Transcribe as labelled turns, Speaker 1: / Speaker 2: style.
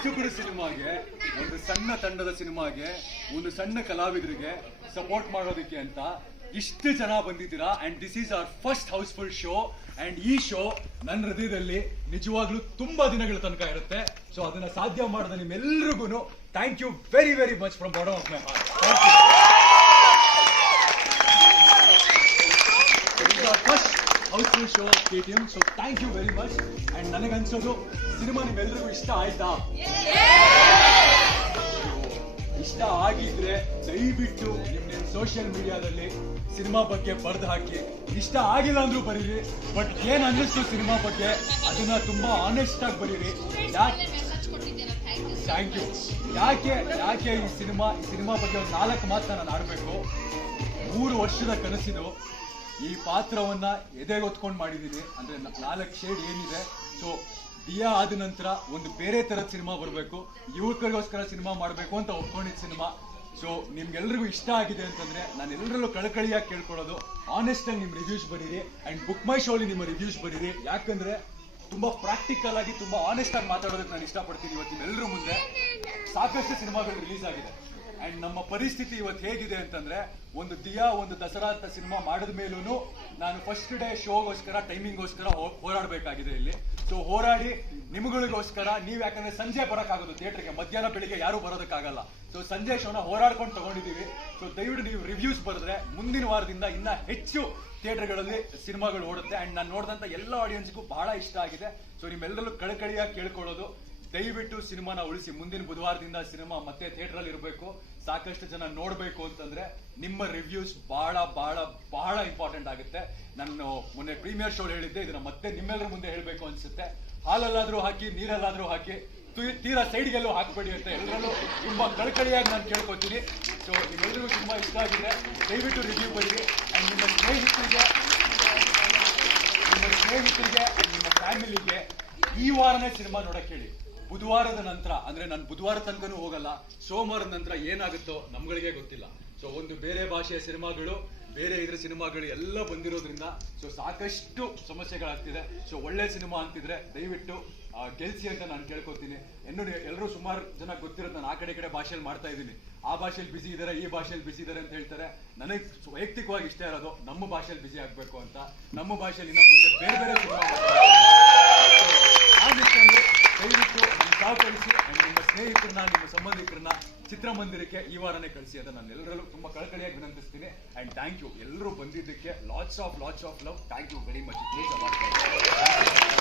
Speaker 1: ಹೊಸಬರು ಸಿನಿಮಾಗೆ, ಒಂದು ಸಣ್ಣ ತಂಡದ ಸಿನಿಮಾಗೆ, ಒಂದು ಸಣ್ಣ ಕಲಾವಿದರಿಗೆ ಸಪೋರ್ಟ್ ಮಾಡೋದಕ್ಕೆ ಅಂತ ಇಷ್ಟು ಜನ ಬಂದಿದ್ದೀರಾ? And this is our first housefull show and ಈ ಶೋ ನನ್ನ ಹೃದಯದಲ್ಲಿ ನಿಜವಾಗ್ಲೂ ತುಂಬಾ ದಿನಗಳ ತನಕ ಇರುತ್ತೆ. ಸೊ ಅದನ್ನ ಸಾಧ್ಯ ಮಾಡಿದ ನಿಮ್ಮೆಲ್ರಿಗೂ thank you very very much from bottom of my heart housefull show K T M so thank you very much and ನನಗನ್ಸೋದು cinema ನಿಮ್ಮೆಲ್ಲರಿಗೂ ಇಷ್ಟ ಆಯ್ತಾ? ಇಷ್ಟ ಆಗಿದ್ರೆ ದಯವಿಟ್ಟು ನಿಮ್ಮ ನಿಮ್ಮ ಸೋಷಿಯಲ್ ಮೀಡಿಯಾದಲ್ಲಿ ಸಿನಿಮಾ ಬಗ್ಗೆ ಬರೆದು ಹಾಕಿ. ಇಷ್ಟ ಆಗಿಲ್ಲ ಅಂದ್ರೂ ಬರೀರಿ ಬಟ್ ಏನ್ ಅನ್ನಿಸ್ತು ಸಿನಿಮಾ ಬಗ್ಗೆ ಅದನ್ನ ತುಂಬಾ ಆನೆಸ್ಟ್ ಆಗಿ ಬರೀರಿ. ಯಾಕೆ? ಥ್ಯಾಂಕ್ ಯು ಯಾಕೆ? ಯಾಕೆ ಈ ಸಿನಿಮಾ ಈ ಸಿನಿಮಾ ಬಗ್ಗೆ ಒಂದು ನಾಲ್ಕು ಮಾತನ್ನ ನಾನು ಆಡಬೇಕು? ಮೂರು ವರ್ಷದ ಕನಸಿದು. ಈ ಪಾತ್ರವನ್ನ ಎದೆಗೊತ್ಕೊಂಡು ಮಾಡಿದ್ದೀನಿ ಅಂದ್ರೆ ನಾಲ್ಕು ಶೇಡ್ ಏನಿದೆ. ಸೊ ದಿಯಾ ಆದ ನಂತರ ಒಂದು ಬೇರೆ ತರದ ಸಿನಿಮಾ ಬರಬೇಕು. ಯುವಕರಿಗೋಸ್ಕರ ಸಿನಿಮಾ ಮಾಡಬೇಕು ಅಂತ ಒಪ್ಕೊಂಡಿದ್ದ ಸಿನಿಮಾ. ಸೊ ನಿಮ್ಗೆಲ್ರಿಗೂ ಇಷ್ಟ ಆಗಿದೆ ಅಂತಂದ್ರೆ ನಾನು ಎಲ್ಲರಲ್ಲೂ ಕಳಕಳಿಯಾಗಿ ಕೇಳ್ಕೊಳ್ಳೋದು. ಆನೆಸ್ಟ್ ಆಗಿ ನಿಮ್ ರಿವ್ಯೂಸ್ ಬರೀರಿ ಅಂಡ್ ಬುಕ್ ಮೈ ಶೋಲಿ ನಿಮ್ಮ ರಿವ್ಯೂಸ್ ಬರೀರಿ. ಯಾಕಂದ್ರೆ ತುಂಬಾ ಪ್ರಾಕ್ಟಿಕಲ್ ಆಗಿ ತುಂಬಾ ಆನೆಸ್ಟ್ ಆಗಿ ಮಾತಾಡೋದಕ್ಕೆ ನಾನು ಇಷ್ಟಪಡ್ತೀನಿ ಇವತ್ತು ನಿಮ್ಮೆಲ್ಲರ ಮುಂದೆ. ಸಾಕಷ್ಟು ಸಿನಿಮಾಗಳು ರಿಲೀಸ್ ಆಗಿದೆ. ಅಂಡ್ ನಮ್ಮ ಪರಿಸ್ಥಿತಿ ಇವತ್ತು ಹೇಗಿದೆ ಅಂತಂದ್ರೆ, ಒಂದು ದಿಯಾ, ಒಂದು ದಸರಾ ಅಂತ ಸಿನಿಮಾ ಮಾಡಿದ ಮೇಲೂ ನಾನು ಫಸ್ಟ್ ಡೇ ಶೋಗೋಸ್ಕರ ಟೈಮಿಂಗ್ಗೋಸ್ಕರ ಹೋರಾಡಬೇಕಾಗಿದೆ ಇಲ್ಲಿ. ಸೊ ಹೋರಾಡಿ ನಿಮ್ಗಳಿಗೋಸ್ಕರ, ನೀವು ಯಾಕಂದ್ರೆ ಸಂಜೆ ಬರೋಕ್ಕಾಗೋದು ಥಿಯೇಟರ್ಗೆ ಮಧ್ಯಾಹ್ನ ಬೆಳಿಗ್ಗೆ ಯಾರು ಬರೋದಕ್ಕಾಗಲ್ಲ. ಸೊ ಸಂಜೆ ಶೋನ ಹೋರಾಡ್ಕೊಂಡು ತಗೊಂಡಿದ್ದೀವಿ ಸೊ ದಯವಿಟ್ಟು ನೀವು ರಿವ್ಯೂಸ್ ಬರೆದ್ರೆ ಮುಂದಿನ ವಾರದಿಂದ ಇನ್ನ ಹೆಚ್ಚು ಥಿಯೇಟರ್ಗಳಲ್ಲಿ ಸಿನಿಮಾಗಳು ಓಡುತ್ತೆ. ಅಂಡ್ ನಾನು ನೋಡಿದಂಥ ಎಲ್ಲ ಆಡಿಯನ್ಸ್ಗೂ ಬಹಳ ಇಷ್ಟ ಆಗಿದೆ. ಸೊ ನಿಮ್ಮೆಲ್ಲರಲ್ಲೂ ಕಳಕಳಿಯಾಗಿ ಕೇಳ್ಕೊಳ್ಳೋದು. ದಯವಿಟ್ಟು ಸಿನಿಮಾನ ಉಳಿಸಿ. ಮುಂದಿನ ಬುಧವಾರದಿಂದ ಸಿನಿಮಾ ಮತ್ತೆ ಥಿಯೇಟರ್ ಅಲ್ಲಿ ಇರಬೇಕು. ಸಾಕಷ್ಟು ಜನ ನೋಡ್ಬೇಕು ಅಂತಂದ್ರೆ ನಿಮ್ಮ ರಿವ್ಯೂಸ್ ಬಹಳ ಬಹಳ ಬಹಳ ಇಂಪಾರ್ಟೆಂಟ್ ಆಗುತ್ತೆ. ನಾನು ಮೊನ್ನೆ ಪ್ರೀಮಿಯರ್ ಶೋ ಹೇಳಿದ್ದೆ, ಇದನ್ನ ಮತ್ತೆ ನಿಮ್ಮೆಲ್ಲರ ಮುಂದೆ ಹೇಳಬೇಕು ಅನ್ಸುತ್ತೆ. ಹಾಲಲ್ಲಾದ್ರೂ ಹಾಕಿ, ನೀರಲ್ಲಾದ್ರೂ ಹಾಕಿ ತೀರಾ ಸೈಡ್ಗೆಲ್ಲೂ ಹಾಕ್ಬೇಡಿ ಅಂತ ಎಲ್ಲರಲ್ಲೂ ತುಂಬಾ ಕಳಕಳಿಯಾಗಿ ನಾನು ಕೇಳ್ಕೊತೀನಿ. ಸೊ ನಿಮ್ಮೆಲ್ಲರಿಗೂ ತುಂಬಾ ಇಷ್ಟ ಆಗಿದೆ. ದಯವಿಟ್ಟು ರಿವ್ಯೂ ಬರೀರಿ ಅಂಡ್ ನಿಮ್ಮ ಸ್ನೇಹಿತರಿಗೆ ನಿಮ್ಮ ಸ್ನೇಹಿತರಿಗೆ ನಿಮ್ಮ ಫ್ಯಾಮಿಲಿಗೆ ಈ ವಾರನೇ ಸಿನಿಮಾ ನೋಡಕ್ಕೆ ಹೇಳಿ. ಬುಧವಾರದ ನಂತರ, ಅಂದ್ರೆ ನಾನು ಬುಧವಾರ ತನಕನೂ ಹೋಗಲ್ಲ ಸೋಮವಾರದ ನಂತರ ಏನಾಗುತ್ತೋ ನಮ್ಗಳಿಗೆ ಗೊತ್ತಿಲ್ಲ. ಸೊ ಒಂದು ಬೇರೆ ಭಾಷೆಯ ಸಿನಿಮಾಗಳು, ಬೇರೆ ಇದ್ರ ಸಿನಿಮಾಗಳು ಎಲ್ಲ ಬಂದಿರೋದ್ರಿಂದ ಸೊ ಸಾಕಷ್ಟು ಸಮಸ್ಯೆಗಳಾಗ್ತಿದೆ. ಸೊ ಒಳ್ಳೆ ಸಿನಿಮಾ ಅಂತಿದ್ರೆ ದಯವಿಟ್ಟು ಗೆಲ್ಸಿ ಅಂತ ನಾನು ಕೇಳ್ಕೊತೀನಿ. ಇನ್ನು ಎಲ್ಲರೂ ಸುಮಾರು ಜನ ಗೊತ್ತಿರೋದು ನಾನು ಆ ಕಡೆ ಕಡೆ ಭಾಷೆಯಲ್ಲಿ ಮಾಡ್ತಾ ಇದ್ದೀನಿ. ಆ ಭಾಷೆಯಲ್ಲಿ ಬಿಸಿ ಇದ್ದಾರೆ ಈ ಭಾಷೆಯಲ್ಲಿ ಬಿಸಿ ಇದ್ದಾರೆ ಅಂತ ಹೇಳ್ತಾರೆ. ನನಗೆ ವೈಯಕ್ತಿಕವಾಗಿ ಇಷ್ಟ ಇರೋದು ನಮ್ಮ ಭಾಷೆಯಲ್ಲಿ ಬಿಸಿ ಆಗಬೇಕು ಅಂತ. ನಮ್ಮ ಭಾಷೆಯಲ್ಲಿ ಇನ್ನು ಮುಂದೆ ಬೇರೆ ಬೇರೆ ಸಿನಿಮಾ ನಿಟ್ಟಿನಲ್ಲಿ ದಯವಿಟ್ಟು ಸಹಕರಿಸಿ ನಿಮ್ಮ ಸ್ನೇಹಿತರನ್ನ, ನಿಮ್ಮ ಸಂಬಂಧಿಕರನ್ನ ಚಿತ್ರಮಂದಿರಕ್ಕೆ ಈ ವಾರನೇ ಕಳಿಸಿ ಅಂತ ನಾನು ಎಲ್ಲರಲ್ಲೂ ತುಂಬಾ ಕಳಕಳಿಯಾಗಿ ವಿನಂತಿಸ್ತೀನಿ. ಅಂಡ್ ಥ್ಯಾಂಕ್ ಯು ಎಲ್ಲರೂ ಬಂದಿದ್ದಕ್ಕೆ lots of lots of love thank you very much please